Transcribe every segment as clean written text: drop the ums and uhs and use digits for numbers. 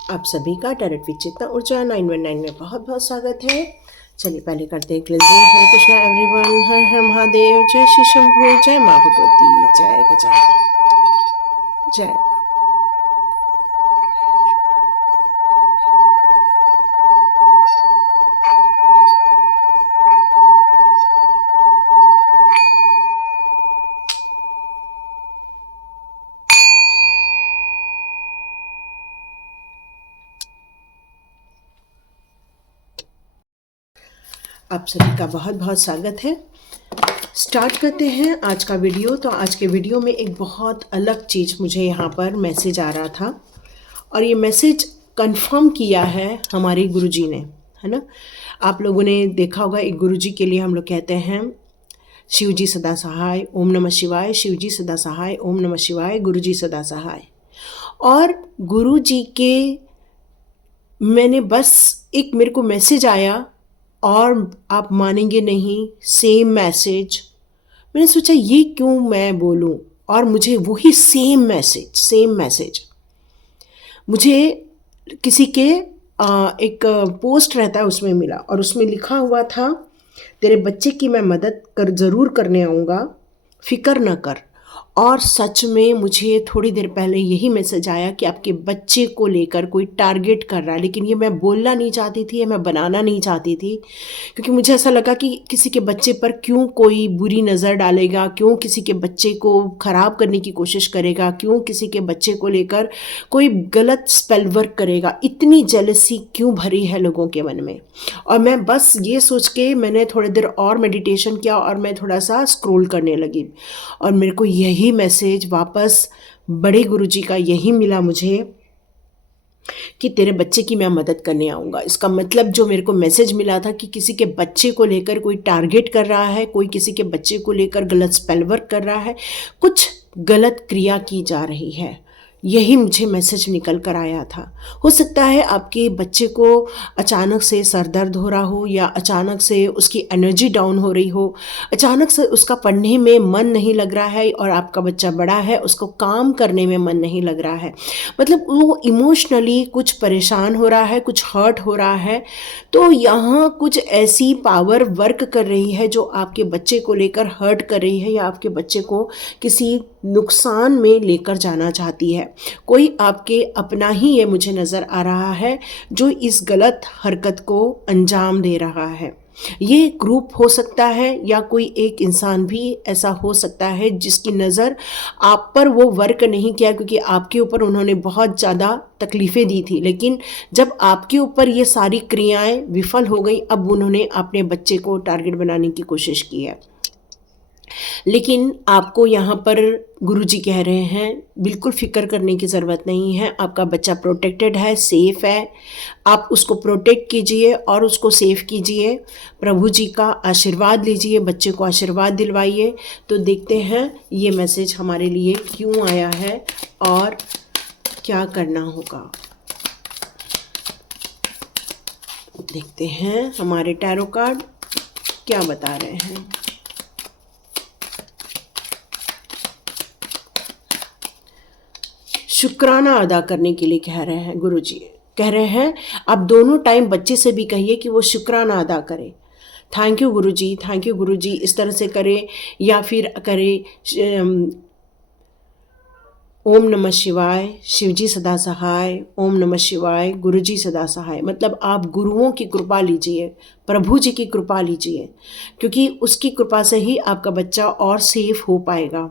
आप सभी का डायरेक्ट विचेतना ऊर्जा 919 में बहुत बहुत स्वागत है। चलिए पहले करते हैं क्लिनजिंग। हरे कृष्णा एवरीवन, हर हर महादेव, जय श्री शंभू, जय माँ भगवती, जय गजानन, जय। आप सभी का बहुत बहुत स्वागत है। स्टार्ट करते हैं आज का वीडियो। तो आज के वीडियो में एक बहुत अलग चीज़ मुझे यहाँ पर मैसेज आ रहा था और ये मैसेज कंफर्म किया है हमारे गुरुजी ने, है ना। आप लोगों ने देखा होगा, एक गुरुजी के लिए हम लोग कहते हैं शिव जी सदा सहाय, ओम नमः शिवाय, शिव जी सदा सहाय, ओम नमः शिवाय, गुरु जी सदा सहाय। और गुरु जी के मैंने बस एक मेरे को मैसेज आया और आप मानेंगे नहीं, सेम मैसेज। मैंने सोचा ये क्यों मैं बोलूं, और मुझे वही सेम मैसेज मुझे किसी के एक पोस्ट रहता है उसमें मिला और उसमें लिखा हुआ था, तेरे बच्चे की मैं मदद ज़रूर करने आऊँगा, फिक्र न कर। और सच में मुझे थोड़ी देर पहले यही मैसेज आया कि आपके बच्चे को लेकर कोई टारगेट कर रहा है, लेकिन ये मैं बोलना नहीं चाहती थी, ये मैं बनाना नहीं चाहती थी, क्योंकि मुझे ऐसा लगा कि किसी के बच्चे पर क्यों कोई बुरी नज़र डालेगा, क्यों किसी के बच्चे को ख़राब करने की कोशिश करेगा, क्यों किसी के बच्चे को लेकर कोई गलत स्पेल वर्क करेगा, इतनी जेलसी क्यों भरी है लोगों के मन में। और मैं बस ये सोच के मैंने थोड़ी देर और मेडिटेशन किया और मैं थोड़ा सा स्क्रॉल करने लगी और मेरे को यही मैसेज वापस बड़े गुरुजी का यही मिला मुझे कि तेरे बच्चे की मैं मदद करने आऊँगा। इसका मतलब जो मेरे को मैसेज मिला था कि किसी के बच्चे को लेकर कोई टारगेट कर रहा है, कोई किसी के बच्चे को लेकर गलत स्पेल वर्क कर रहा है, कुछ गलत क्रिया की जा रही है, यही मुझे मैसेज निकल कर आया था। हो सकता है आपके बच्चे को अचानक से सर दर्द हो रहा हो, या अचानक से उसकी एनर्जी डाउन हो रही हो, अचानक से उसका पढ़ने में मन नहीं लग रहा है, और आपका बच्चा बड़ा है, उसको काम करने में मन नहीं लग रहा है, मतलब वो इमोशनली कुछ परेशान हो रहा है, कुछ हर्ट हो रहा है। तो यहाँ कुछ ऐसी पावर वर्क कर रही है जो आपके बच्चे को लेकर हर्ट कर रही है, या आपके बच्चे को किसी नुकसान में लेकर जाना चाहती है। कोई आपके अपना ही ये मुझे नज़र आ रहा है जो इस गलत हरकत को अंजाम दे रहा है। ये ग्रुप हो सकता है या कोई एक इंसान भी ऐसा हो सकता है जिसकी नज़र आप पर वो वर्क नहीं किया, क्योंकि आपके ऊपर उन्होंने बहुत ज़्यादा तकलीफ़ें दी थी, लेकिन जब आपके ऊपर ये सारी क्रियाएं विफल हो गई, अब उन्होंने अपने बच्चे को टारगेट बनाने की कोशिश की है। लेकिन आपको यहाँ पर गुरुजी कह रहे हैं बिल्कुल फ़िक्र करने की ज़रूरत नहीं है, आपका बच्चा प्रोटेक्टेड है, सेफ़ है। आप उसको प्रोटेक्ट कीजिए और उसको सेफ़ कीजिए, प्रभु जी का आशीर्वाद लीजिए, बच्चे को आशीर्वाद दिलवाइए। तो देखते हैं ये मैसेज हमारे लिए क्यों आया है और क्या करना होगा। देखते हैं हमारे टैरो कार्ड क्या बता रहे हैं। शुक्राना अदा करने के लिए कह रहे हैं गुरुजी, कह रहे हैं आप दोनों टाइम बच्चे से भी कहिए कि वो शुक्राना अदा करे। Thank you Guruji, thank you Guruji, इस तरह से करें, या फिर करें ओम नमः शिवाय, शिवजी सदा सहाय, ओम नमः शिवाय, गुरुजी सदा सहाय। मतलब आप गुरुओं की कृपा लीजिए, प्रभु जी की कृपा लीजिए, क्योंकि उसकी कृपा से ही आपका बच्चा और सेफ हो पाएगा।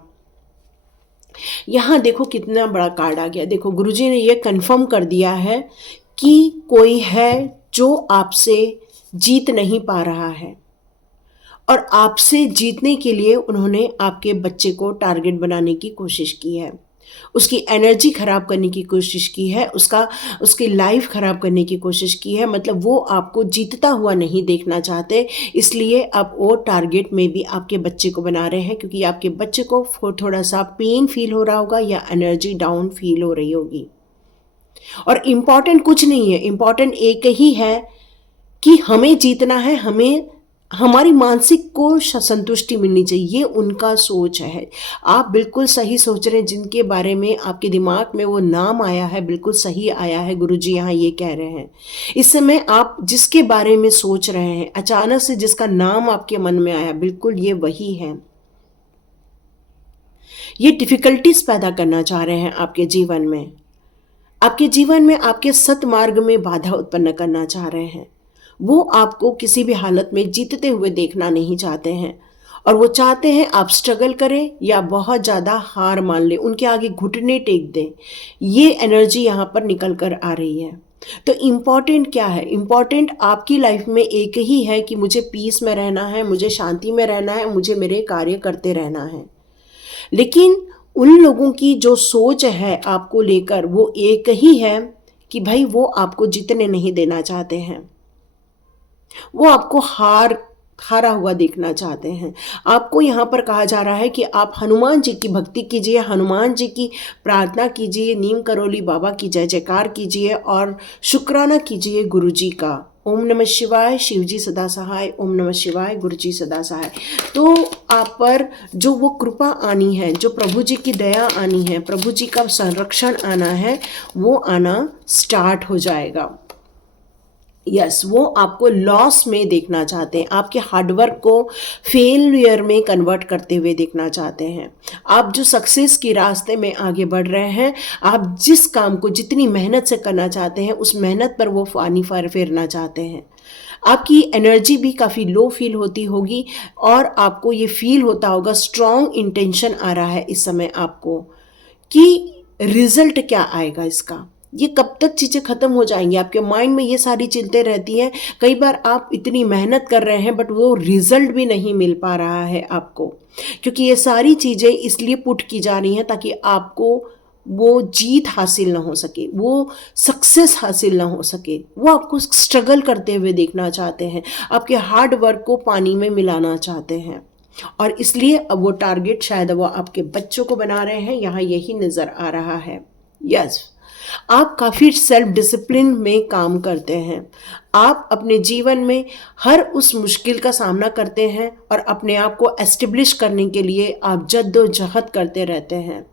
यहाँ देखो कितना बड़ा कार्ड आ गया। देखो गुरुजी ने ये कंफर्म कर दिया है कि कोई है जो आपसे जीत नहीं पा रहा है, और आपसे जीतने के लिए उन्होंने आपके बच्चे को टारगेट बनाने की कोशिश की है, उसकी एनर्जी ख़राब करने की कोशिश की है, उसकी लाइफ ख़राब करने की कोशिश की है। मतलब वो आपको जीतता हुआ नहीं देखना चाहते, इसलिए आप वो टारगेट में भी आपके बच्चे को बना रहे हैं, क्योंकि आपके बच्चे को थोड़ा सा पेन फील हो रहा होगा या एनर्जी डाउन फील हो रही होगी। और इम्पॉर्टेंट कुछ नहीं है, इम्पॉर्टेंट एक ही है कि हमें जीतना है, हमें हमारी मानसिक को संतुष्टि मिलनी चाहिए, ये उनका सोच है। आप बिल्कुल सही सोच रहे हैं, जिनके बारे में आपके दिमाग में वो नाम आया है बिल्कुल सही आया है। गुरुजी यहाँ ये कह रहे हैं, इस समय आप जिसके बारे में सोच रहे हैं, अचानक से जिसका नाम आपके मन में आया, बिल्कुल ये वही है। ये डिफिकल्टीज पैदा करना चाह रहे हैं आपके जीवन में, आपके जीवन में आपके सतमार्ग में बाधा उत्पन्न करना चाह रहे हैं। वो आपको किसी भी हालत में जीतते हुए देखना नहीं चाहते हैं, और वो चाहते हैं आप स्ट्रगल करें या बहुत ज़्यादा हार मान लें, उनके आगे घुटने टेक दें। ये एनर्जी यहाँ पर निकल कर आ रही है। तो इम्पॉर्टेंट क्या है? इम्पॉर्टेंट आपकी लाइफ में एक ही है कि मुझे पीस में रहना है, मुझे शांति में रहना है, मुझे मेरे कार्य करते रहना है। लेकिन उन लोगों की जो सोच है आपको लेकर वो एक ही है कि भाई वो आपको जीतने नहीं देना चाहते हैं, वो आपको हारा हुआ देखना चाहते हैं। आपको यहाँ पर कहा जा रहा है कि आप हनुमान जी की भक्ति कीजिए, हनुमान जी की प्रार्थना कीजिए, नीम करोली बाबा की जय जयकार कीजिए और शुक्राना कीजिए गुरु जी का। ओम नमः शिवाय, शिव जी सदा सहाय, ओम नमः शिवाय, गुरु जी सदा सहाय। तो आप पर जो वो कृपा आनी है, जो प्रभु जी की दया आनी है, प्रभु जी का संरक्षण आना है, वो आना स्टार्ट हो जाएगा। यस, वो आपको लॉस में देखना चाहते हैं, आपके हार्डवर्क को फेलियर में कन्वर्ट करते हुए देखना चाहते हैं। आप जो सक्सेस के रास्ते में आगे बढ़ रहे हैं, आप जिस काम को जितनी मेहनत से करना चाहते हैं, उस मेहनत पर वो पानी फेरना चाहते हैं। आपकी एनर्जी भी काफ़ी लो फील होती होगी और आपको ये फील होता होगा, स्ट्रॉन्ग इंटेंशन आ रहा है इस समय आपको कि रिजल्ट क्या आएगा इसका, ये कब तक चीज़ें ख़त्म हो जाएंगी। आपके माइंड में ये सारी चिंताएं रहती हैं। कई बार आप इतनी मेहनत कर रहे हैं बट वो रिजल्ट भी नहीं मिल पा रहा है आपको, क्योंकि ये सारी चीज़ें इसलिए पुट की जा रही हैं ताकि आपको वो जीत हासिल ना हो सके, वो सक्सेस हासिल ना हो सके। वो आपको स्ट्रगल करते हुए देखना चाहते हैं, आपके हार्ड वर्क को पानी में मिलाना चाहते हैं, और इसलिए अब वो टारगेट शायद वो आपके बच्चों को बना रहे हैं। यहाँ यही नज़र आ रहा है। यस, आप काफ़ी सेल्फ डिसिप्लिन में काम करते हैं। आप अपने जीवन में हर उस मुश्किल का सामना करते हैं और अपने आप को एस्टेब्लिश करने के लिए आप जद्दोजहद करते रहते हैं।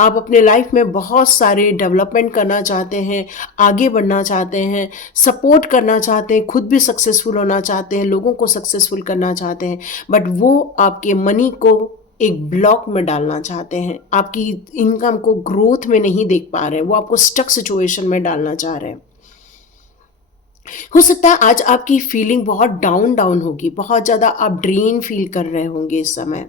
आप अपने लाइफ में बहुत सारे डेवलपमेंट करना चाहते हैं, आगे बढ़ना चाहते हैं, सपोर्ट करना चाहते हैं, खुद भी सक्सेसफुल होना चाहते हैं, लोगों को सक्सेसफुल करना चाहते हैं, बट वो आपके मनी को एक ब्लॉक में डालना चाहते हैं, आपकी इनकम को ग्रोथ में नहीं देख पा रहे हैं, वो आपको स्टक सिचुएशन में डालना चाह रहे हैं। हो सकता है आज आपकी फीलिंग बहुत डाउन होगी, बहुत ज़्यादा आप ड्रेन फील कर रहे होंगे इस समय।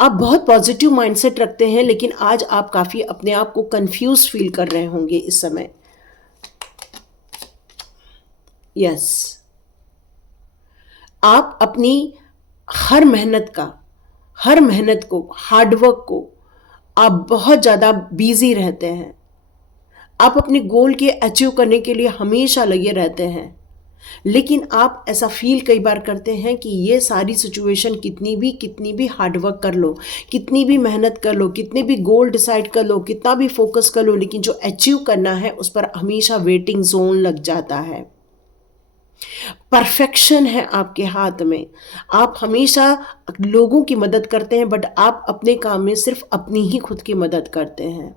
आप बहुत पॉजिटिव माइंडसेट रखते हैं, लेकिन आज आप काफ़ी अपने आप को कंफ्यूज फील कर रहे होंगे इस समय। यस, आप अपनी हर मेहनत को, हार्डवर्क को आप बहुत ज़्यादा बिजी रहते हैं। आप अपने गोल के अचीव करने के लिए हमेशा लगे रहते हैं, लेकिन आप ऐसा फील कई बार करते हैं कि ये सारी सिचुएशन कितनी भी हार्डवर्क कर लो, कितनी भी मेहनत कर लो, कितने भी गोल डिसाइड कर लो, कितना भी फोकस कर लो, लेकिन जो अचीव करना है उस पर हमेशा वेटिंग जोन लग जाता है। परफेक्शन है आपके हाथ में। आप हमेशा लोगों की मदद करते हैं, बट आप अपने काम में सिर्फ अपनी ही खुद की मदद करते हैं।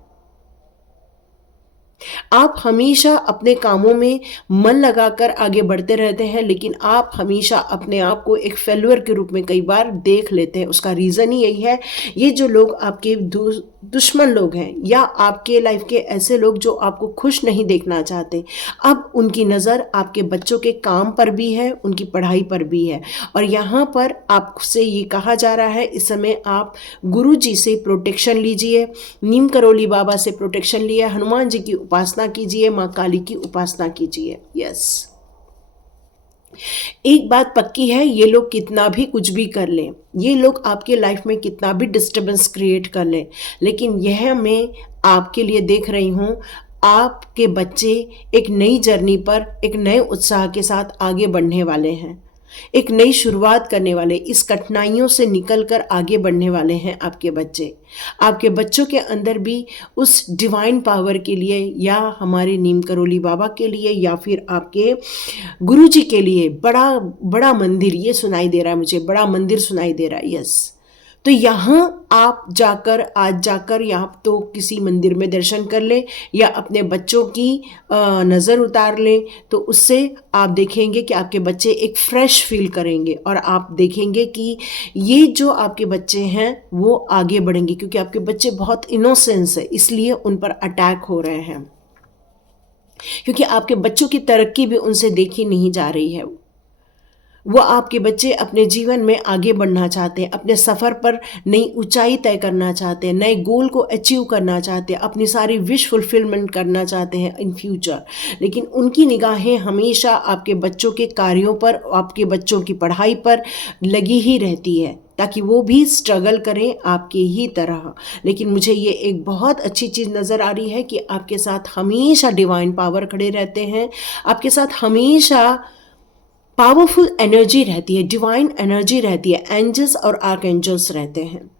आप हमेशा अपने कामों में मन लगाकर आगे बढ़ते रहते हैं, लेकिन आप हमेशा अपने आप को एक फेल्यूर के रूप में कई बार देख लेते हैं। उसका रीज़न ही यही है, ये जो लोग आपके दुश्मन लोग हैं या आपके लाइफ के ऐसे लोग जो आपको खुश नहीं देखना चाहते, अब उनकी नज़र आपके बच्चों के काम पर भी है, उनकी पढ़ाई पर भी है। और यहाँ पर आपसे ये कहा जा रहा है, इस समय आप गुरु जी से प्रोटेक्शन लीजिए, नीम करोली बाबा से प्रोटेक्शन लिए, हनुमान जी की उपासना कीजिए, माँ काली की उपासना कीजिए। यस, एक बात पक्की है, ये लोग कितना भी कुछ भी कर लें, ये लोग आपके लाइफ में कितना भी डिस्टर्बेंस क्रिएट कर लें, लेकिन यह मैं आपके लिए देख रही हूँ, आपके बच्चे एक नई जर्नी पर एक नए उत्साह के साथ आगे बढ़ने वाले हैं। एक नई शुरुआत करने वाले, इस कठिनाइयों से निकलकर आगे बढ़ने वाले हैं आपके बच्चे। आपके बच्चों के अंदर भी उस डिवाइन पावर के लिए, या हमारे नीम करोली बाबा के लिए, या फिर आपके गुरुजी के लिए बड़ा बड़ा मंदिर, ये सुनाई दे रहा है मुझे, बड़ा मंदिर सुनाई दे रहा है। यस, तो यहाँ आप जाकर, आज जाकर यहाँ तो किसी मंदिर में दर्शन कर ले, या अपने बच्चों की नज़र उतार लें, तो उससे आप देखेंगे कि आपके बच्चे एक फ्रेश फील करेंगे, और आप देखेंगे कि ये जो आपके बच्चे हैं वो आगे बढ़ेंगे, क्योंकि आपके बच्चे बहुत इनोसेंस है, इसलिए उन पर अटैक हो रहे हैं, क्योंकि आपके बच्चों की तरक्की भी उनसे देखी नहीं जा रही है। वो आपके बच्चे अपने जीवन में आगे बढ़ना चाहते हैं, अपने सफ़र पर नई ऊंचाई तय करना चाहते हैं, नए गोल को अचीव करना चाहते हैं, अपनी सारी विश फुलफिलमेंट करना चाहते हैं इन फ्यूचर। लेकिन उनकी निगाहें हमेशा आपके बच्चों के कार्यों पर, आपके बच्चों की पढ़ाई पर लगी ही रहती है, ताकि वो भी स्ट्रगल करें आपके ही तरह। लेकिन मुझे ये एक बहुत अच्छी चीज़ नज़र आ रही है कि आपके साथ हमेशा डिवाइन पावर खड़े रहते हैं, आपके साथ हमेशा पावरफुल एनर्जी रहती है, डिवाइन एनर्जी रहती है, एंजल्स और आर्क एंजल्स रहते हैं।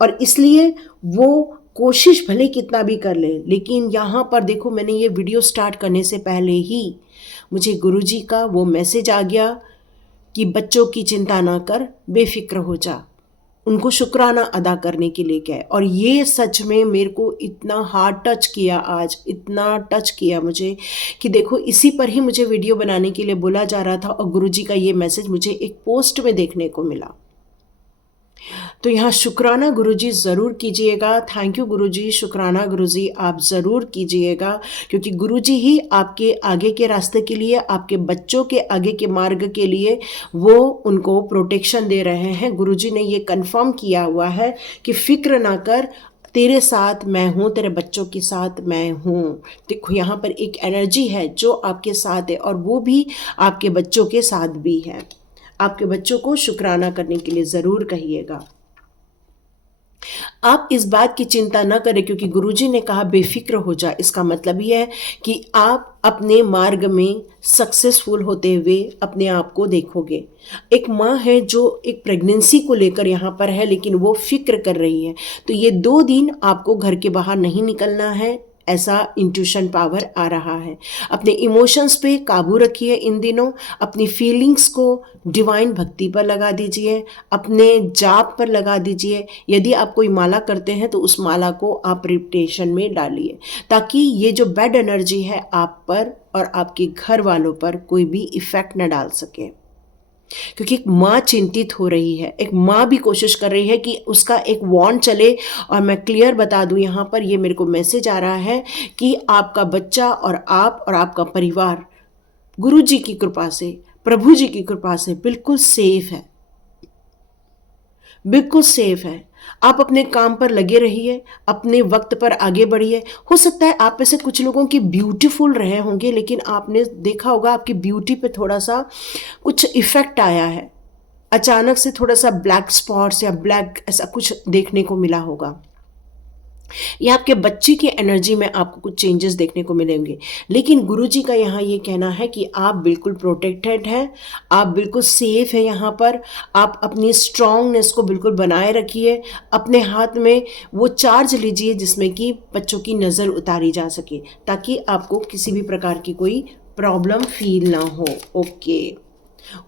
और इसलिए वो कोशिश भले कितना भी कर ले, लेकिन यहाँ पर देखो, मैंने ये वीडियो स्टार्ट करने से पहले ही मुझे गुरुजी का वो मैसेज आ गया कि बच्चों की चिंता ना कर, बेफिक्र हो जा, उनको शुक्राना अदा करने के लिए क्या है। और ये सच में मेरे को इतना हार्ड टच किया, आज इतना टच किया मुझे कि देखो, इसी पर ही मुझे वीडियो बनाने के लिए बोला जा रहा था, और गुरुजी का ये मैसेज मुझे एक पोस्ट में देखने को मिला। तो यहाँ शुक्राना गुरुजी ज़रूर कीजिएगा। थैंक यू गुरुजी, शुक्राना गुरुजी आप ज़रूर कीजिएगा, क्योंकि गुरुजी ही आपके आगे के रास्ते के लिए, आपके बच्चों के आगे के मार्ग के लिए वो उनको प्रोटेक्शन दे रहे हैं। गुरुजी ने ये कंफर्म किया हुआ है कि फिक्र ना कर, तेरे साथ मैं हूँ, तेरे बच्चों के साथ मैं हूँ। देखो, यहाँ पर एक एनर्जी है जो आपके साथ है, और वो भी आपके बच्चों के साथ भी है। आपके बच्चों को शुक्राना करने के लिए ज़रूर कहिएगा। आप इस बात की चिंता न करें, क्योंकि गुरुजी ने कहा बेफिक्र हो जा। इसका मतलब यह है कि आप अपने मार्ग में सक्सेसफुल होते हुए अपने आप को देखोगे। एक माँ है जो एक प्रेगनेंसी को लेकर यहाँ पर है, लेकिन वो फिक्र कर रही है। तो ये 2 दिन आपको घर के बाहर नहीं निकलना है, ऐसा इंट्यूशन पावर आ रहा है। अपने इमोशंस पे काबू रखिए इन दिनों, अपनी फीलिंग्स को डिवाइन भक्ति पर लगा दीजिए, अपने जाप पर लगा दीजिए। यदि आप कोई माला करते हैं तो उस माला को आप रिपिटेशन में डालिए, ताकि ये जो बैड एनर्जी है आप पर और आपके घर वालों पर कोई भी इफेक्ट न डाल सके। क्योंकि एक माँ चिंतित हो रही है, एक माँ भी कोशिश कर रही है कि उसका एक वॉन्ड चले। और मैं क्लियर बता दूं, यहाँ पर ये मेरे को मैसेज आ रहा है कि आपका बच्चा और आप और आपका परिवार गुरु जी की कृपा से, प्रभु जी की कृपा से बिल्कुल सेफ है, बिल्कुल सेफ है। आप अपने काम पर लगे रहिए, अपने वक्त पर आगे बढ़िए। हो सकता है आप में से कुछ लोगों की ब्यूटीफुल रहे होंगे, लेकिन आपने देखा होगा आपकी ब्यूटी पे थोड़ा सा कुछ इफेक्ट आया है, अचानक से थोड़ा सा ब्लैक स्पॉट्स या ब्लैक ऐसा कुछ देखने को मिला होगा, या आपके बच्चे की एनर्जी में आपको कुछ चेंजेस देखने को मिलेंगे। लेकिन गुरुजी का यहाँ ये कहना है कि आप बिल्कुल प्रोटेक्टेड हैं, आप बिल्कुल सेफ हैं। यहाँ पर आप अपनी स्ट्रांगनेस को बिल्कुल बनाए रखिए, अपने हाथ में वो चार्ज लीजिए जिसमें कि बच्चों की नज़र उतारी जा सके, ताकि आपको किसी भी प्रकार की कोई प्रॉब्लम फील ना हो। ओके,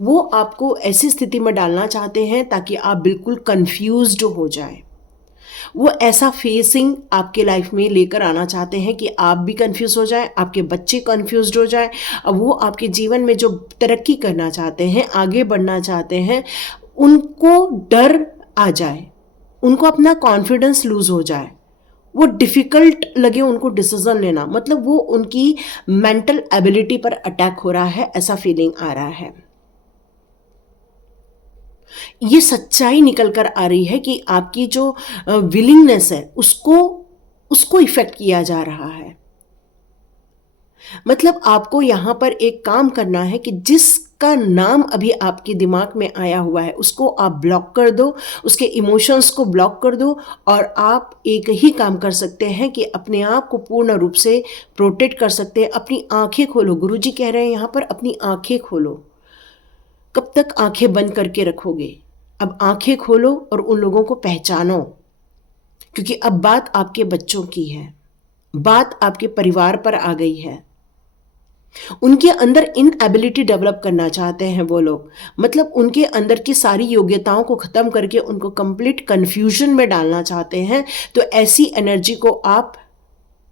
वो आपको ऐसी स्थिति में डालना चाहते हैं ताकि आप बिल्कुल कंफ्यूज्ड हो जाए। वो ऐसा फेसिंग आपके लाइफ में लेकर आना चाहते हैं कि आप भी कंफ्यूज हो जाएं, आपके बच्चे कंफ्यूज्ड हो जाएं। अब वो आपके जीवन में जो तरक्की करना चाहते हैं, आगे बढ़ना चाहते हैं, उनको डर आ जाए, उनको अपना कॉन्फिडेंस लूज हो जाए, वो डिफ़िकल्ट लगे उनको डिसीजन लेना, मतलब वो उनकी मेंटल एबिलिटी पर अटैक हो रहा है, ऐसा फीलिंग आ रहा है। ये सच्चाई निकल कर आ रही है कि आपकी जो विलिंगनेस है उसको इफेक्ट किया जा रहा है। मतलब आपको यहाँ पर एक काम करना है कि जिसका नाम अभी आपके दिमाग में आया हुआ है उसको आप ब्लॉक कर दो, उसके इमोशंस को ब्लॉक कर दो, और आप एक ही काम कर सकते हैं कि अपने आप को पूर्ण रूप से प्रोटेक्ट कर सकते हैं। अपनी आंखें खोलो, गुरुजी कह रहे हैं यहाँ पर अपनी आंखें खोलो, कब तक आंखें बंद करके रखोगे? अब आंखें खोलो और उन लोगों को पहचानो, क्योंकि अब बात आपके बच्चों की है, बात आपके परिवार पर आ गई है। उनके अंदर इनएबिलिटी डेवलप करना चाहते हैं वो लोग, मतलब उनके अंदर की सारी योग्यताओं को ख़त्म करके उनको कंप्लीट कन्फ्यूजन में डालना चाहते हैं। तो ऐसी एनर्जी को आप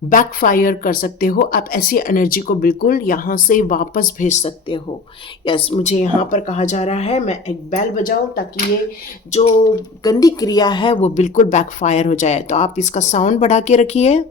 बैकफायर कर सकते हो, आप ऐसी एनर्जी को बिल्कुल यहाँ से वापस भेज सकते हो। यस, मुझे यहाँ पर कहा जा रहा है मैं एक बेल बजाऊं ताकि ये जो गंदी क्रिया है वो बिल्कुल बैकफायर हो जाए। तो आप इसका साउंड बढ़ा के रखिए।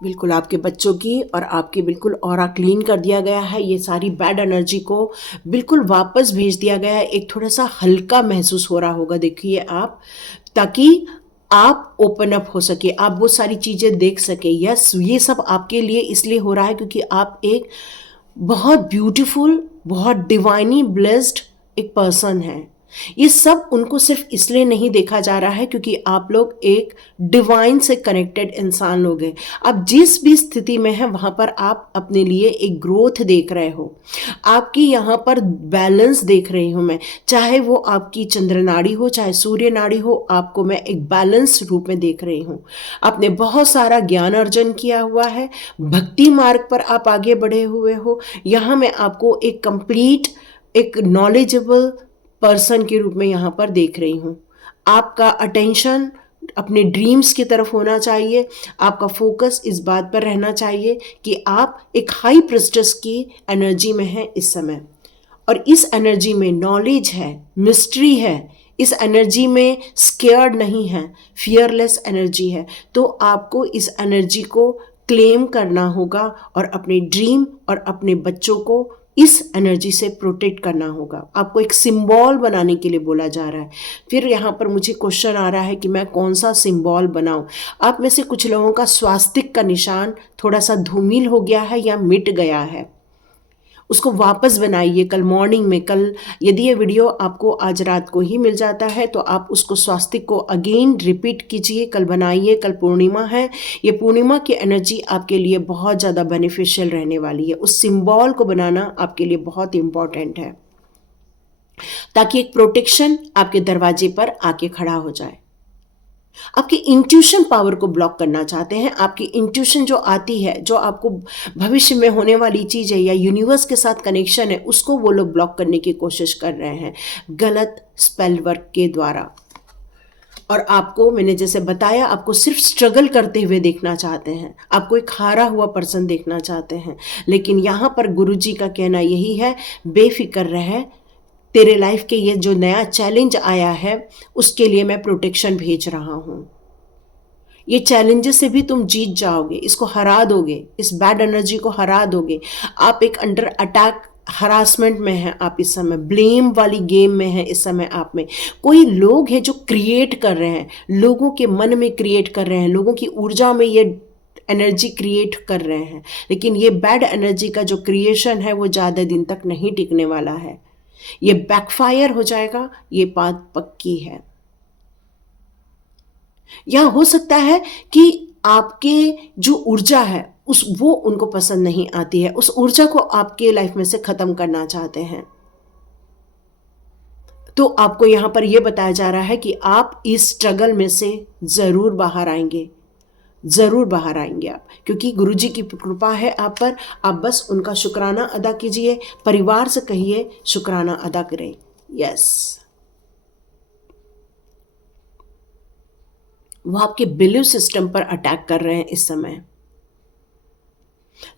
बिल्कुल आपके बच्चों की और आपके बिल्कुल ऑरा क्लीन कर दिया गया है। ये सारी बैड एनर्जी को बिल्कुल वापस भेज दिया गया है। एक थोड़ा सा हल्का महसूस हो रहा होगा, देखिए आप, ताकि आप ओपन अप हो सके, आप वो सारी चीज़ें देख सके। यस, ये सब आपके लिए इसलिए हो रहा है क्योंकि आप एक बहुत ब्यूटीफुल, बहुत डिवाइनली ब्लेस्ड एक पर्सन है। ये सब उनको सिर्फ इसलिए नहीं देखा जा रहा है क्योंकि आप लोग एक डिवाइन से कनेक्टेड इंसान लोग हैं। आप जिस भी स्थिति में हैं वहाँ पर आप अपने लिए एक ग्रोथ देख रहे हो, आपकी यहाँ पर बैलेंस देख रही हूँ मैं। चाहे वो आपकी चंद्र नाड़ी हो, चाहे सूर्य नाड़ी हो, आपको मैं एक बैलेंस रूप में देख रही हूँ। आपने बहुत सारा ज्ञान अर्जन किया हुआ है, भक्ति मार्ग पर आप आगे बढ़े हुए हो। यहाँ मैं आपको एक कंप्लीट, एक नॉलेजेबल पर्सन के रूप में यहाँ पर देख रही हूँ। आपका अटेंशन अपने ड्रीम्स की तरफ होना चाहिए, आपका फोकस इस बात पर रहना चाहिए कि आप एक हाई प्रिस्टेस की एनर्जी में हैं इस समय, और इस एनर्जी में नॉलेज है, मिस्ट्री है, इस एनर्जी में स्केयर्ड नहीं है, फियरलेस एनर्जी है। तो आपको इस एनर्जी को क्लेम करना होगा और अपने ड्रीम और अपने बच्चों को इस एनर्जी से प्रोटेक्ट करना होगा। आपको एक सिंबल बनाने के लिए बोला जा रहा है। फिर यहाँ पर मुझे क्वेश्चन आ रहा है कि मैं कौन सा सिंबल बनाऊं। आप में से कुछ लोगों का स्वास्तिक का निशान थोड़ा सा धूमिल हो गया है या मिट गया है, उसको वापस बनाइए कल मॉर्निंग में। कल यदि ये वीडियो आपको आज रात को ही मिल जाता है तो आप उसको स्वास्तिक को अगेन रिपीट कीजिए, कल बनाइए। कल पूर्णिमा है, ये पूर्णिमा की एनर्जी आपके लिए बहुत ज़्यादा बेनिफिशियल रहने वाली है। उस सिंबल को बनाना आपके लिए बहुत इंपॉर्टेंट है ताकि एक प्रोटेक्शन आपके दरवाजे पर आके खड़ा हो जाए। आपकी इंट्यूशन पावर को ब्लॉक करना चाहते हैं। आपकी इंट्यूशन जो आती है, जो आपको भविष्य में होने वाली चीज़ है या यूनिवर्स के साथ कनेक्शन है, उसको वो लोग ब्लॉक करने की कोशिश कर रहे हैं गलत स्पेल वर्क के द्वारा। और आपको, मैंने जैसे बताया, आपको सिर्फ स्ट्रगल करते हुए देखना चाहते हैं, आपको एक हारा हुआ पर्सन देखना चाहते हैं। लेकिन यहाँ पर गुरुजी का कहना यही है, बेफिक्र रहे, तेरे लाइफ के ये जो नया चैलेंज आया है उसके लिए मैं प्रोटेक्शन भेज रहा हूँ। ये चैलेंजेस से भी तुम जीत जाओगे, इसको हरा दोगे, इस बैड एनर्जी को हरा दोगे। आप एक अंडर अटैक हरासमेंट में हैं आप इस समय, ब्लेम वाली गेम में है इस समय आप में। कोई लोग हैं जो क्रिएट कर रहे हैं, लोगों के मन में क्रिएट कर रहे हैं, लोगों की ऊर्जा में ये एनर्जी क्रिएट कर रहे हैं। लेकिन ये बैड एनर्जी का जो क्रिएशन है वो ज़्यादा दिन तक नहीं टिकने वाला है, ये बैकफायर हो जाएगा, ये बात पक्की है। या हो सकता है कि आपके जो ऊर्जा है वो उनको पसंद नहीं आती है, उस ऊर्जा को आपके लाइफ में से खत्म करना चाहते हैं। तो आपको यहां पर यह बताया जा रहा है कि आप इस स्ट्रगल में से जरूर बाहर आएंगे, ज़रूर बाहर आएंगे आप, क्योंकि गुरुजी की कृपा है आप पर। आप बस उनका शुक्राना अदा कीजिए, परिवार से कहिए शुक्राना अदा करें। यस, वो आपके बिलीव सिस्टम पर अटैक कर रहे हैं इस समय।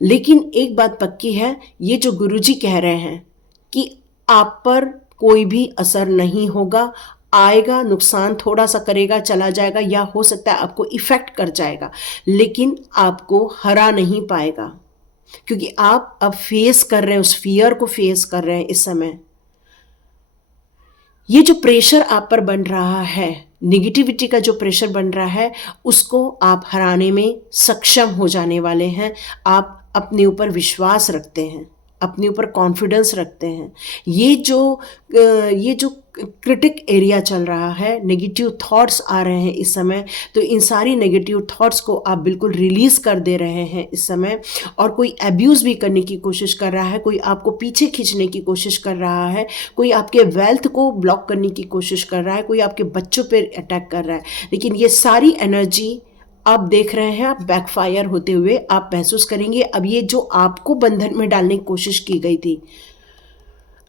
लेकिन एक बात पक्की है, ये जो गुरुजी कह रहे हैं कि आप पर कोई भी असर नहीं होगा, आएगा, नुकसान थोड़ा सा करेगा, चला जाएगा, या हो सकता है आपको इफेक्ट कर जाएगा, लेकिन आपको हरा नहीं पाएगा, क्योंकि आप अब फेस कर रहे हैं, उस फियर को फेस कर रहे हैं इस समय। ये जो प्रेशर आप पर बन रहा है, निगेटिविटी का जो प्रेशर बन रहा है, उसको आप हराने में सक्षम हो जाने वाले हैं। आप अपने ऊपर विश्वास रखते हैं, अपने ऊपर कॉन्फिडेंस रखते हैं। ये जो क्रिटिक एरिया चल रहा है, नेगेटिव थॉट्स आ रहे हैं इस समय, तो इन सारी नेगेटिव थॉट्स को आप बिल्कुल रिलीज़ कर दे रहे हैं इस समय। और कोई एब्यूज़ भी करने की कोशिश कर रहा है, कोई आपको पीछे खींचने की कोशिश कर रहा है, कोई आपके वेल्थ को ब्लॉक करने की कोशिश कर रहा है, कोई आपके बच्चों पर अटैक कर रहा है, लेकिन ये सारी एनर्जी आप देख रहे हैं, आप बैकफायर होते हुए आप महसूस करेंगे। अब ये जो आपको बंधन में डालने की कोशिश की गई थी,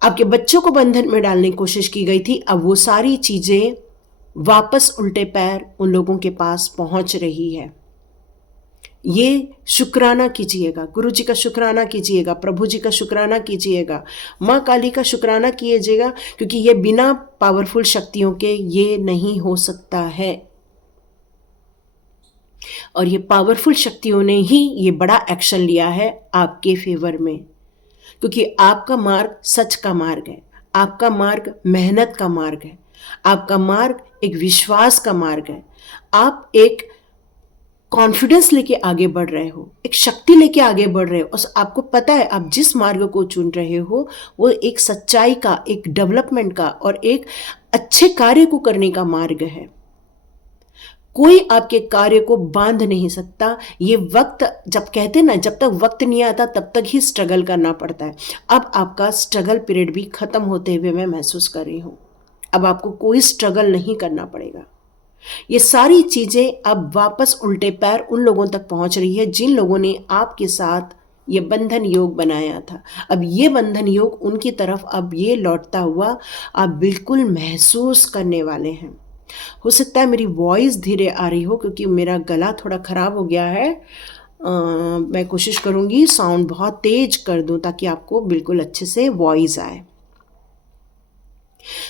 आपके बच्चों को बंधन में डालने की कोशिश की गई थी, अब वो सारी चीज़ें वापस उल्टे पैर उन लोगों के पास पहुंच रही है। ये शुक्राना कीजिएगा, गुरु जी का शुक्राना कीजिएगा, प्रभु जी का शुक्राना कीजिएगा, माँ काली का शुक्राना कीजिएगा, क्योंकि ये बिना पावरफुल शक्तियों के ये नहीं हो सकता है। और ये पावरफुल शक्तियों ने ही ये बड़ा एक्शन लिया है आपके फेवर में, क्योंकि आपका मार्ग सच का मार्ग है, आपका मार्ग मेहनत का मार्ग है, आपका मार्ग एक विश्वास का मार्ग है। आप एक कॉन्फिडेंस लेके आगे बढ़ रहे हो, एक शक्ति लेके आगे बढ़ रहे हो, और आपको पता है आप जिस मार्ग को चुन रहे हो वो एक सच्चाई का, एक डेवलपमेंट का और एक अच्छे कार्य को करने का मार्ग है। कोई आपके कार्य को बांध नहीं सकता। ये वक्त, जब कहते ना, जब तक वक्त नहीं आता तब तक ही स्ट्रगल करना पड़ता है। अब आपका स्ट्रगल पीरियड भी खत्म होते हुए मैं महसूस कर रही हूँ। अब आपको कोई स्ट्रगल नहीं करना पड़ेगा। ये सारी चीज़ें अब वापस उल्टे पैर उन लोगों तक पहुँच रही है जिन लोगों ने आपके साथ ये बंधन योग बनाया था। अब ये बंधन योग उनकी तरफ अब ये लौटता हुआ आप बिल्कुल महसूस करने वाले हैं। हो सकता है मेरी वॉइस धीरे आ रही हो क्योंकि मेरा गला थोड़ा ख़राब हो गया है। मैं कोशिश करूँगी साउंड बहुत तेज कर दूँ ताकि आपको बिल्कुल अच्छे से वॉइस आए।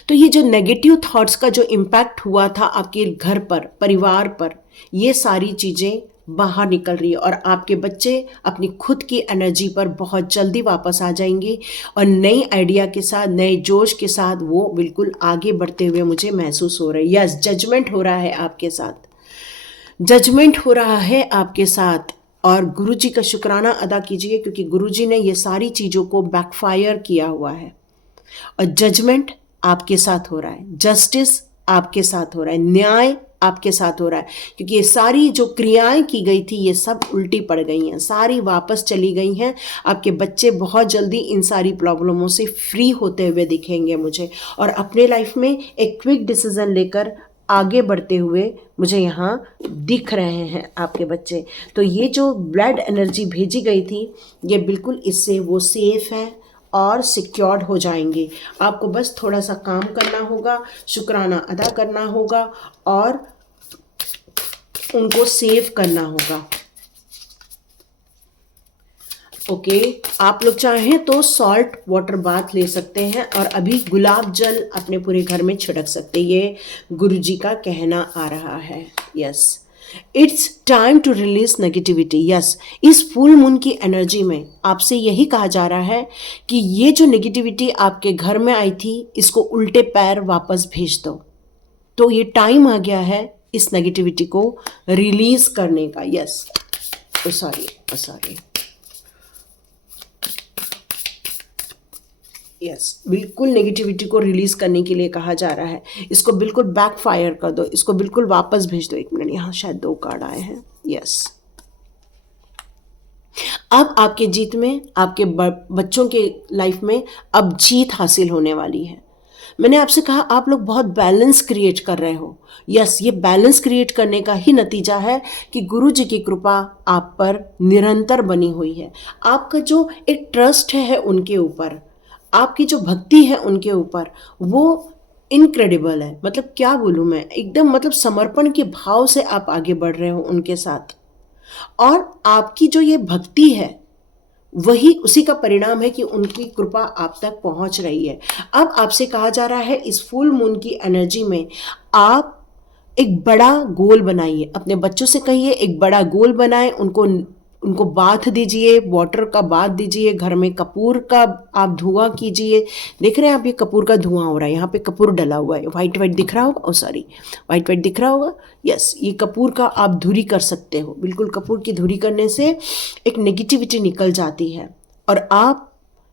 तो ये जो नेगेटिव थॉट्स का जो इम्पैक्ट हुआ था आपके घर पर, परिवार पर, ये सारी चीज़ें बाहर निकल रही है और आपके बच्चे अपनी खुद की एनर्जी पर बहुत जल्दी वापस आ जाएंगे और नई आइडिया के साथ, नए जोश के साथ वो बिल्कुल आगे बढ़ते हुए मुझे महसूस हो रहा है। यस, जजमेंट हो रहा है आपके साथ, जजमेंट हो रहा है आपके साथ। और गुरुजी का शुक्राना अदा कीजिए क्योंकि गुरुजी ने ये सारी चीज़ों को बैकफायर किया हुआ है और जजमेंट आपके साथ हो रहा है, जस्टिस आपके साथ हो रहा है, न्याय आपके साथ हो रहा है, क्योंकि ये सारी जो क्रियाएं की गई थी ये सब उल्टी पड़ गई हैं, सारी वापस चली गई हैं। आपके बच्चे बहुत जल्दी इन सारी प्रॉब्लमों से फ्री होते हुए दिखेंगे मुझे, और अपने लाइफ में एक क्विक डिसीजन लेकर आगे बढ़ते हुए मुझे यहाँ दिख रहे हैं आपके बच्चे। तो ये जो ब्लड एनर्जी भेजी गई थी ये बिल्कुल इससे वो सेफ है और सिक्योर्ड हो जाएंगे। आपको बस थोड़ा सा काम करना होगा, शुक्राना अदा करना होगा और उनको सेव करना होगा। ओके, आप लोग चाहें तो सॉल्ट वाटर बाथ ले सकते हैं और अभी गुलाब जल अपने पूरे घर में छिड़क सकते हैं। ये गुरुजी का कहना आ रहा है। Yes, it's time to release negativity. Yes, इस फुल मून की एनर्जी में आपसे यही कहा जा रहा है कि ये जो नेगेटिविटी आपके घर में आई थी इसको उल्टे पैर वापस भेज दो। तो ये टाइम आ गया है इस नेगेटिविटी को रिलीज करने का। यस, सॉरी यस, बिल्कुल नेगेटिविटी को रिलीज करने के लिए कहा जा रहा है। इसको बिल्कुल बैकफायर कर दो, इसको बिल्कुल वापस भेज दो। एक मिनट, यहाँ शायद 2 कार्ड आए हैं। यस, अब आपके जीत में, आपके बच्चों के लाइफ में अब जीत हासिल होने वाली है। मैंने आपसे कहा आप लोग बहुत बैलेंस क्रिएट कर रहे हो। यस, ये बैलेंस क्रिएट करने का ही नतीजा है कि गुरु जी की कृपा आप पर निरंतर बनी हुई है। आपका जो एक ट्रस्ट है उनके ऊपर, आपकी जो भक्ति है उनके ऊपर, वो इनक्रेडिबल है। मतलब क्या बोलूँ मैं, एकदम मतलब समर्पण के भाव से आप आगे बढ़ रहे हो उनके साथ, और आपकी जो ये भक्ति है वही उसी का परिणाम है कि उनकी कृपा आप तक पहुंच रही है। अब आपसे कहा जा रहा है इस फुल मून की एनर्जी में आप एक बड़ा गोल बनाइए। अपने बच्चों से कहिए एक बड़ा गोल बनाएं, उनको बाथ दीजिए, वाटर का बाथ दीजिए, घर में कपूर का आप धुआं कीजिए। देख रहे हैं आप, ये कपूर का धुआं हो रहा है, यहाँ पे कपूर डला हुआ है, वाइट दिख रहा होगा, वाइट दिख रहा होगा। यस, ये कपूर का आप धुरी कर सकते हो। बिल्कुल कपूर की धुरी करने से एक नेगेटिविटी निकल जाती है और आप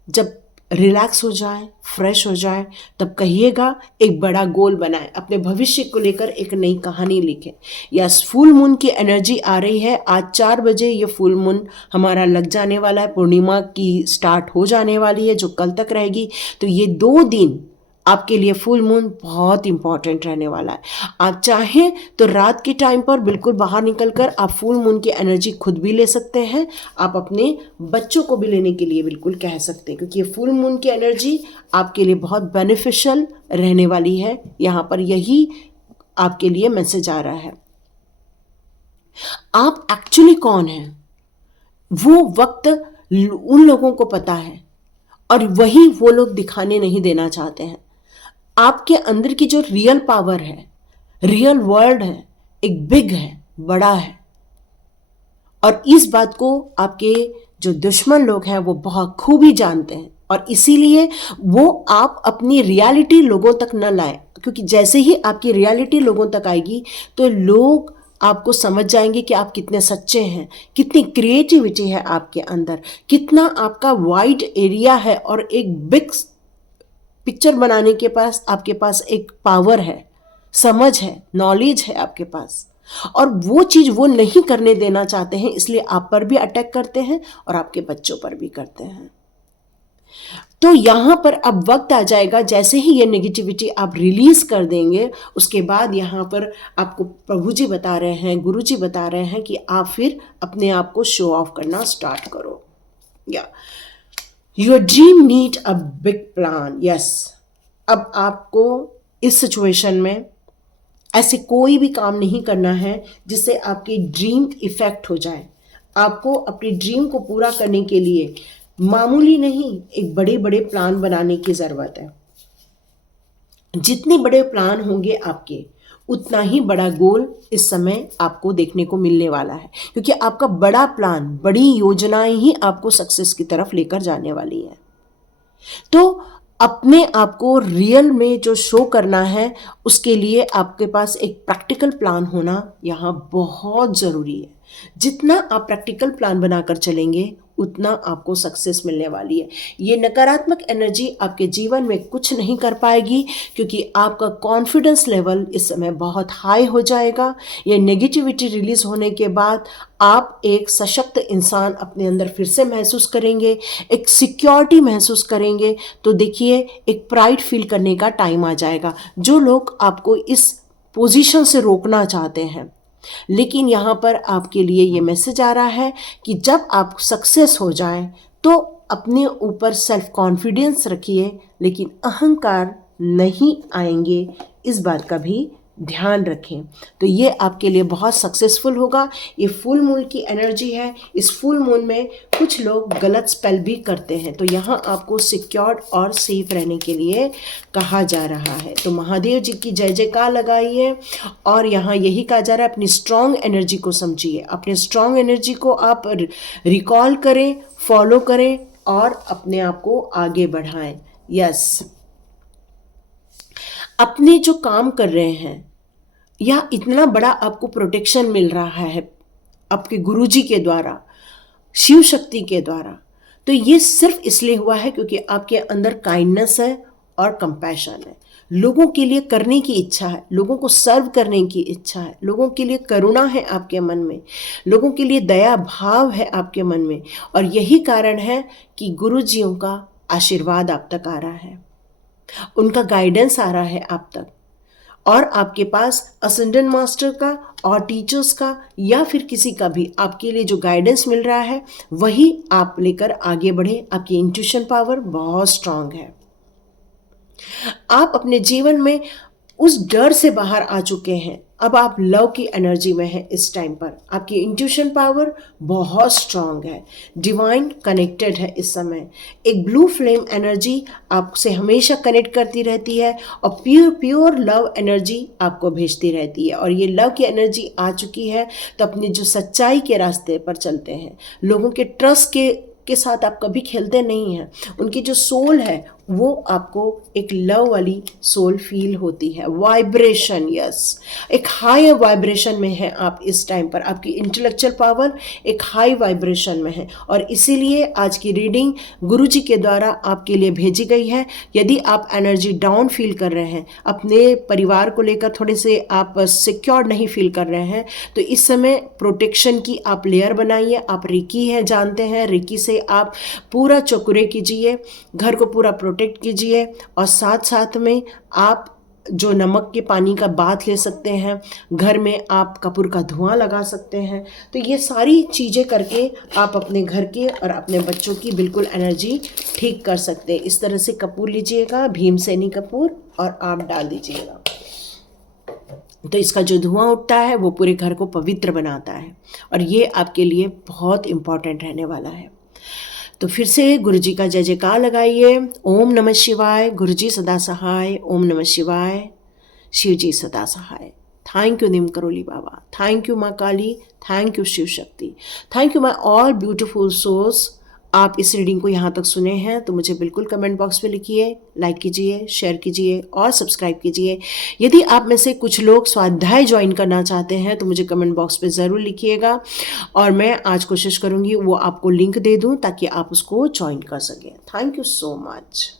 जब रिलैक्स हो जाए, फ्रेश हो जाए, तब कहिएगा एक बड़ा गोल बनाए, अपने भविष्य को लेकर एक नई कहानी लिखें। यस, फुल मून की एनर्जी आ रही है। आज 4 बजे ये फुल मून हमारा लग जाने वाला है, पूर्णिमा की स्टार्ट हो जाने वाली है जो कल तक रहेगी। तो ये 2 दिन आपके लिए फुल मून बहुत इंपॉर्टेंट रहने वाला है। आप चाहें तो रात के टाइम पर बिल्कुल बाहर निकलकर आप फुल मून की एनर्जी खुद भी ले सकते हैं। आप अपने बच्चों को भी लेने के लिए बिल्कुल कह सकते हैं, क्योंकि ये फुल मून की एनर्जी आपके लिए बहुत बेनिफिशियल रहने वाली है। यहाँ पर यही आपके लिए मैसेज आ रहा है। आप एक्चुअली कौन हैं वो वक्त उन लोगों को पता है, और वही वो लोग दिखाने नहीं देना चाहते हैं। आपके अंदर की जो रियल पावर है, रियल वर्ल्ड है, एक बिग है, बड़ा है। और इस बात को आपके जो दुश्मन लोग हैं वो बहुत खूब ही जानते हैं, और इसीलिए वो आप अपनी रियलिटी लोगों तक न लाएं, क्योंकि जैसे ही आपकी रियलिटी लोगों तक आएगी तो लोग आपको समझ जाएंगे कि आप कितने सच्चे हैं, कितनी क्रिएटिविटी है आपके अंदर, कितना आपका वाइड एरिया है, और एक बिग पिक्चर बनाने के पास आपके पास एक पावर है, समझ है, नॉलेज है आपके पास। और वो चीज़ वो नहीं करने देना चाहते हैं, इसलिए आप पर भी अटैक करते हैं और आपके बच्चों पर भी करते हैं। तो यहाँ पर अब वक्त आ जाएगा, जैसे ही ये नेगेटिविटी आप रिलीज कर देंगे, उसके बाद यहाँ पर आपको प्रभु जी बता रहे हैं, गुरु जी बता रहे हैं कि आप फिर अपने आप को शो ऑफ करना स्टार्ट करो। या your dream need a big plan. Yes, अब आपको इस सिचुएशन में ऐसे कोई भी काम नहीं करना है जिससे आपकी ड्रीम इफेक्ट हो जाए। आपको अपनी ड्रीम को पूरा करने के लिए मामूली नहीं, एक बड़े बड़े प्लान बनाने की ज़रूरत है। जितने बड़े प्लान होंगे आपके, उतना ही बड़ा गोल इस समय आपको देखने को मिलने वाला है, क्योंकि आपका बड़ा प्लान, बड़ी योजनाएं ही आपको सक्सेस की तरफ लेकर जाने वाली है। तो अपने आप को रियल में जो शो करना है, उसके लिए आपके पास एक प्रैक्टिकल प्लान होना यहाँ बहुत ज़रूरी है। जितना आप प्रैक्टिकल प्लान बनाकर चलेंगे, उतना आपको सक्सेस मिलने वाली है। ये नकारात्मक एनर्जी आपके जीवन में कुछ नहीं कर पाएगी, क्योंकि आपका कॉन्फिडेंस लेवल इस समय बहुत हाई हो जाएगा। ये नेगेटिविटी रिलीज होने के बाद आप एक सशक्त इंसान अपने अंदर फिर से महसूस करेंगे, एक सिक्योरिटी महसूस करेंगे। तो देखिए, एक प्राइड फील करने का टाइम आ जाएगा। जो लोग आपको इस पोजीशन से रोकना चाहते हैं, लेकिन यहाँ पर आपके लिए ये मैसेज आ रहा है कि जब आप सक्सेस हो जाएं तो अपने ऊपर सेल्फ कॉन्फिडेंस रखिए, लेकिन अहंकार नहीं आएंगे, इस बात का भी ध्यान रखें। तो ये आपके लिए बहुत सक्सेसफुल होगा। ये फुल मून की एनर्जी है। इस फुल मून में कुछ लोग गलत स्पेल भी करते हैं, तो यहाँ आपको सिक्योर्ड और सेफ रहने के लिए कहा जा रहा है। तो महादेव जी की जय जयकार लगाइए, और यहाँ यही कहा जा रहा है, अपनी स्ट्रॉन्ग एनर्जी को समझिए, अपने स्ट्रॉन्ग एनर्जी को आप रिकॉल करें, फॉलो करें और अपने आप को आगे बढ़ाएं। यस, अपने जो काम कर रहे हैं, या इतना बड़ा आपको प्रोटेक्शन मिल रहा है आपके गुरुजी के द्वारा, शिव शक्ति के द्वारा, तो ये सिर्फ इसलिए हुआ है क्योंकि आपके अंदर काइंडनेस है और कंपैशन है। लोगों के लिए करने की इच्छा है, लोगों को सर्व करने की इच्छा है, लोगों के लिए करुणा है आपके मन में, लोगों के लिए दया भाव है आपके मन में। और यही कारण है कि गुरुजियों का आशीर्वाद आप तक आ रहा है, उनका गाइडेंस आ रहा है आप तक, और आपके पास असेंडेंट मास्टर का और टीचर्स का या फिर किसी का भी आपके लिए जो गाइडेंस मिल रहा है, वही आप लेकर आगे बढ़े। आपकी इंट्यूशन पावर बहुत स्ट्रांग है। आप अपने जीवन में उस डर से बाहर आ चुके हैं, अब आप लव की एनर्जी में हैं। इस टाइम पर आपकी इंट्यूशन पावर बहुत स्ट्रांग है, डिवाइन कनेक्टेड है इस समय। एक ब्लू फ्लेम एनर्जी आपसे हमेशा कनेक्ट करती रहती है, और प्योर लव एनर्जी आपको भेजती रहती है। और ये लव की एनर्जी आ चुकी है, तो अपनी जो सच्चाई के रास्ते पर चलते हैं, लोगों के ट्रस्ट के साथ आप कभी खेलते नहीं हैं। उनकी जो सोल है वो आपको एक लव वाली सोल फील होती है, वाइब्रेशन, यस, एक हाई वाइब्रेशन में है आप इस टाइम पर, आपकी इंटेलेक्चुअल पावर एक हाई वाइब्रेशन में है। और इसीलिए आज की रीडिंग गुरुजी के द्वारा आपके लिए भेजी गई है। यदि आप एनर्जी डाउन फील कर रहे हैं, अपने परिवार को लेकर थोड़े से आप सिक्योर नहीं फील कर रहे हैं, तो इस समय प्रोटेक्शन की आप लेयर बनाइए। आप रेकी है जानते हैं, रेकी से आप पूरा चौकुरे कीजिए, घर को पूरा प्रोटेक्ट कीजिए। और साथ साथ में आप जो नमक के पानी का बाथ ले सकते हैं, घर में आप कपूर का धुआं लगा सकते हैं। तो ये सारी चीज़ें करके आप अपने घर के और अपने बच्चों की बिल्कुल एनर्जी ठीक कर सकते हैं। इस तरह से कपूर लीजिएगा, भीमसेनी कपूर, और आप डाल दीजिएगा। तो इसका जो धुआं उठता है वो पूरे घर को पवित्र बनाता है, और ये आपके लिए बहुत इम्पॉर्टेंट रहने वाला है। तो फिर से गुरुजी का जय जयकार लगाइए। ओम नमः शिवाय, गुरुजी सदा सहाय। ओम नमः शिवाय, शिवजी सदा सहाय। Thank you Neem Karoli Baba, thank you Maa Kali, thank you Shiv Shakti, thank you my all beautiful souls. आप इस रीडिंग को यहाँ तक सुने हैं तो मुझे बिल्कुल कमेंट बॉक्स में लिखिए, लाइक कीजिए, शेयर कीजिए और सब्सक्राइब कीजिए। यदि आप में से कुछ लोग स्वाध्याय ज्वाइन करना चाहते हैं तो मुझे कमेंट बॉक्स पे ज़रूर लिखिएगा, और मैं आज कोशिश करूँगी वो आपको लिंक दे दूँ ताकि आप उसको ज्वाइन कर सकें। Thank you so much.